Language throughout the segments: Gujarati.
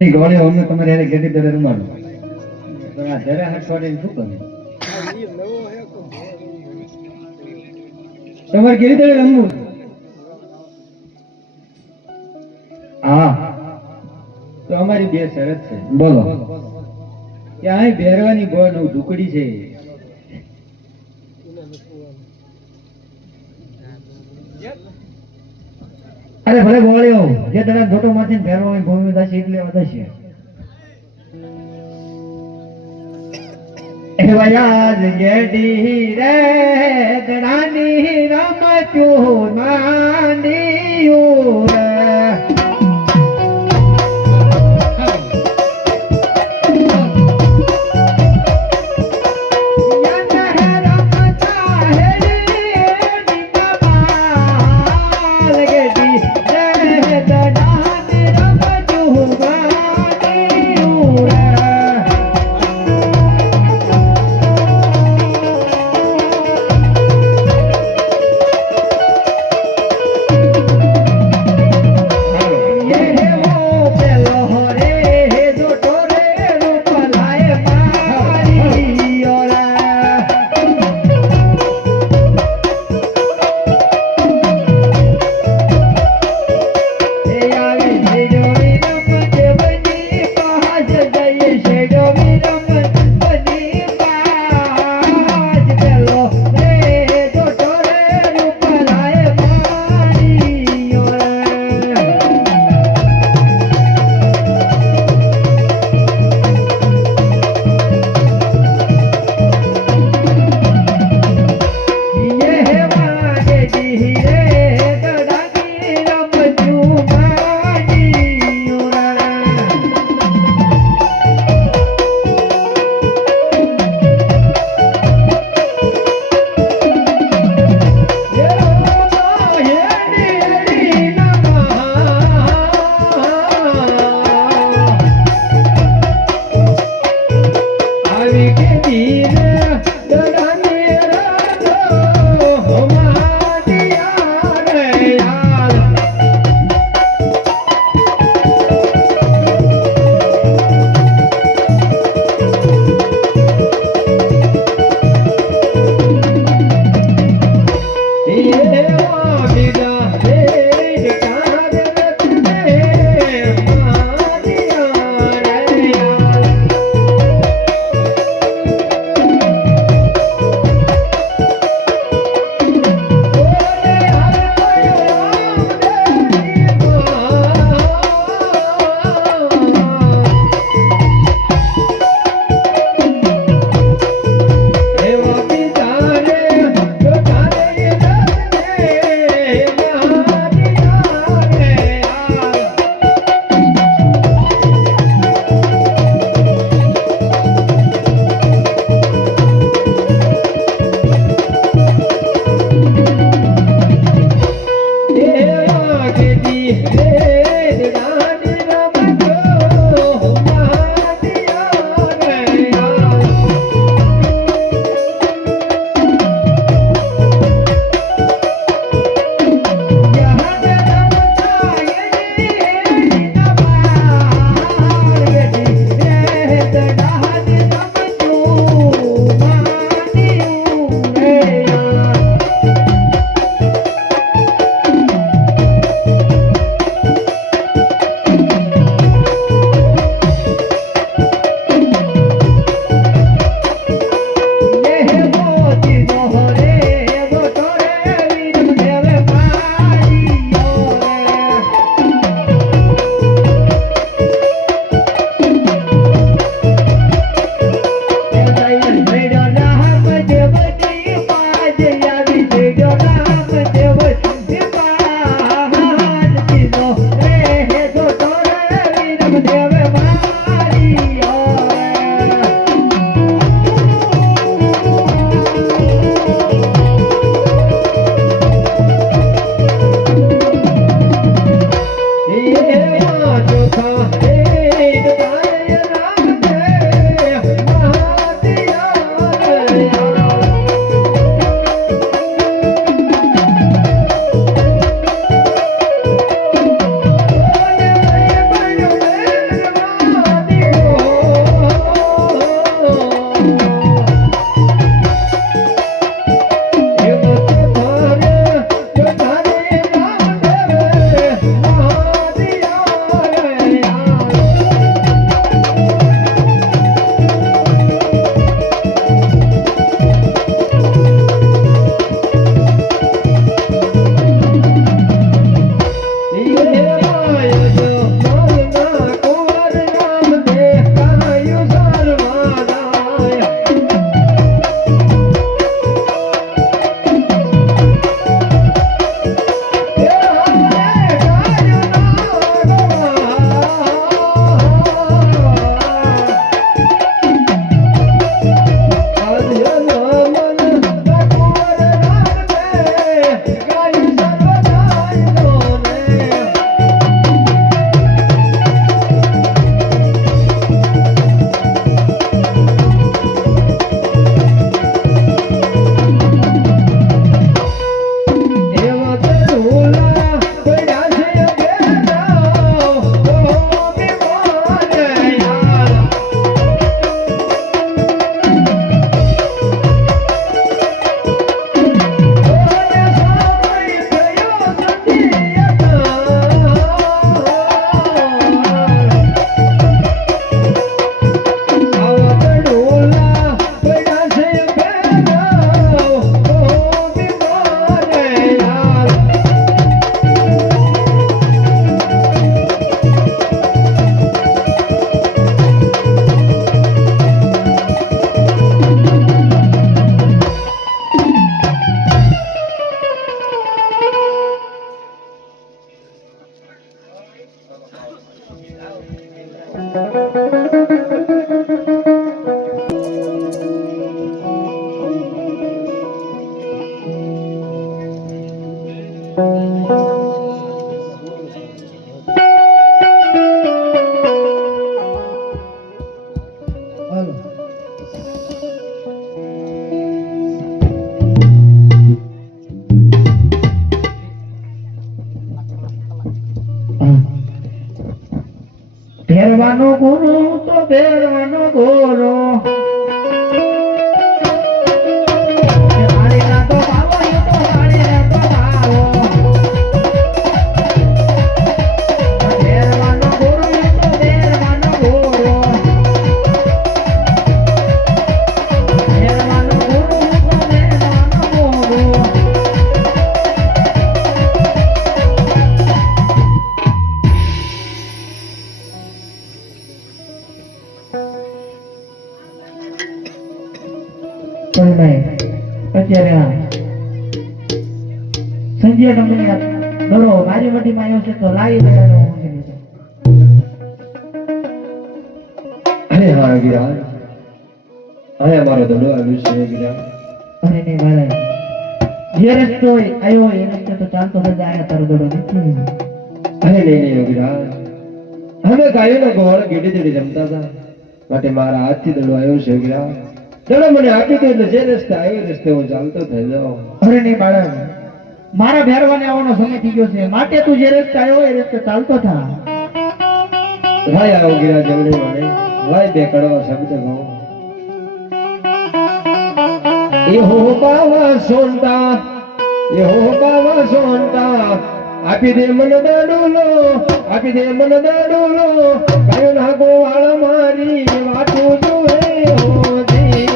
ગોળી અમને તમારે એને ગેટી દરે રમાડો પણ આ ધરે હટવાડીને શું કરે તમારે કેવી દરે રમવું હા તો અમારી બે શરત છે બોલો કે આ બેરવાની બહુ નવ ઢુકડી છે અરે ભલે ગોળીઓ જે તને જોટો માંથી ફેરવા ભૂમિ દાસી એટલે વધાશે એવાયાજ ગેડી રે દડાની રમતું માંડિયું રે ભેરવાનો ગુરુ તો ભેરવાનો ગોરો વાળીના તો ભાવો એ તો વાળીના તો ભાવો ભેરવાનો ગુરુ એ તો ભેરવાનો ગોરો ભેરવાનો ગુરુ એ તો ભેરવાનો ગોરો અત્યારે સંજય કંપની દડો મારી મટીમાં આવ્યો છે તો લાવી દેવાનો અરે હા ગિરાજ અરે અમારો દડો આવ્યો છે ગિરાજ અરે નહીં મારે જે રસ્તો આવ્યો એ રસ્તે તો ચાલતો બધા આયા તારો દડો નથી અરે નહીં ગિરાજ અમે ગાયોનો ગોળ ગીડી ગીડી રમતા હતા માટે મારા હાથથી દડો આવ્યો છે ગિરાજ દડો મને આપી દો એટલે જે રસ્તે આવ્યો એ રસ્તે હું ચાલતો થઈ જાઉં અરે નહીં બાળક મારા ભેરવાને આવવાનો સમય થઈ ગયો છે માટે તું જે રસ્તે આવ્યો એ રસ્તે ચાલતો થા ભાઈ આવો ગિરા જમણે મને ભાઈ બે કડવા શબ્દ કહો એ હો બાવા સોનતા આપી દે મન દડુલો આપી દે મન દડુલો કયો ના ગોવાળ મારી વાતું જોએ હો જી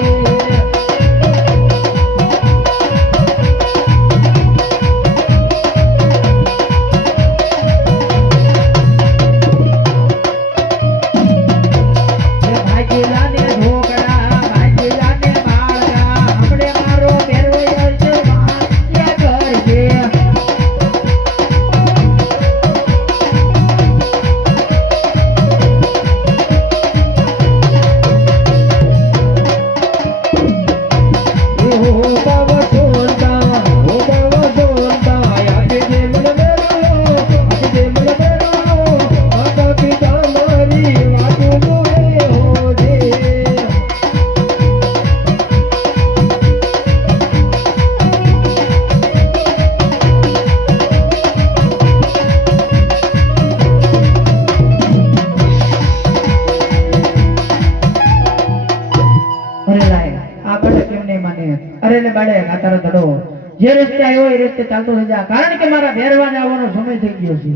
જે રસ્તે આવ્યો એ રસ્તે ચાલતો થઈ જા કારણ કે મારા ભેરવા આવવાનો સમય થઈ ગયો છે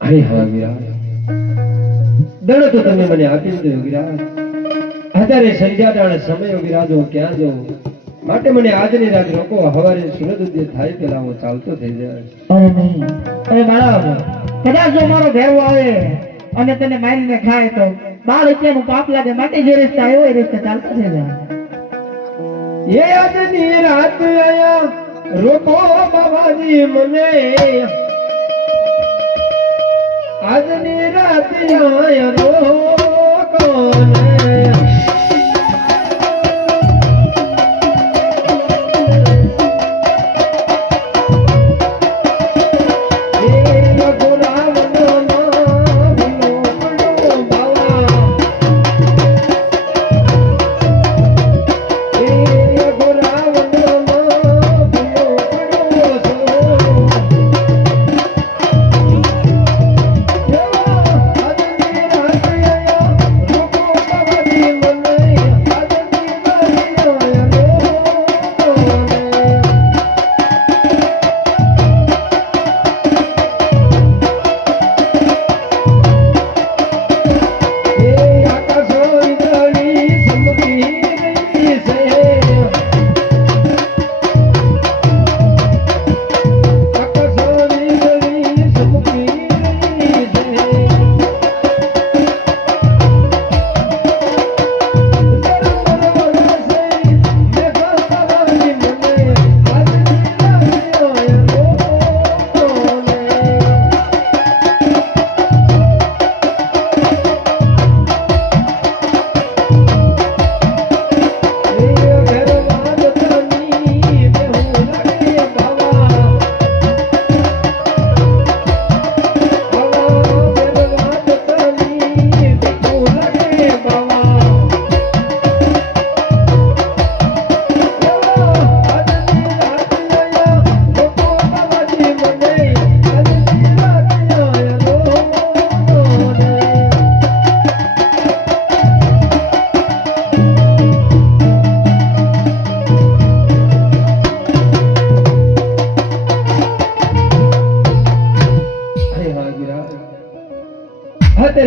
અરે હા ગિરા દડો તો તમે મને આપી દીધો ગિરા અત્યારે સંધ્યાટાણે સમય ગિરાજો ક્યાં જવું માટે મને આજની રાત રોકો હવારે સૂરજ ઉદય થાય પેલા હું ચાલતો થઈ જાય અરે નહીં અરે બાળક કદાચ જો મારો ભેરવો આવે અને તને મારીને ખાય તો બાળ હત્યાનું પાપ લાગે માટે જે રસ્તે આવ્યો એ રસ્તે ચાલતો થઈ જાય ये આજની રાત આયા રોકો બાબાજી મને આજની રાત આયા રોકો ને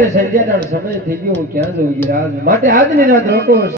અત્યારે સંધ્યાટાણ સમય થઈ ગયો હું ક્યાં જઉં ગિરાજ માટે આજની રાત રોકો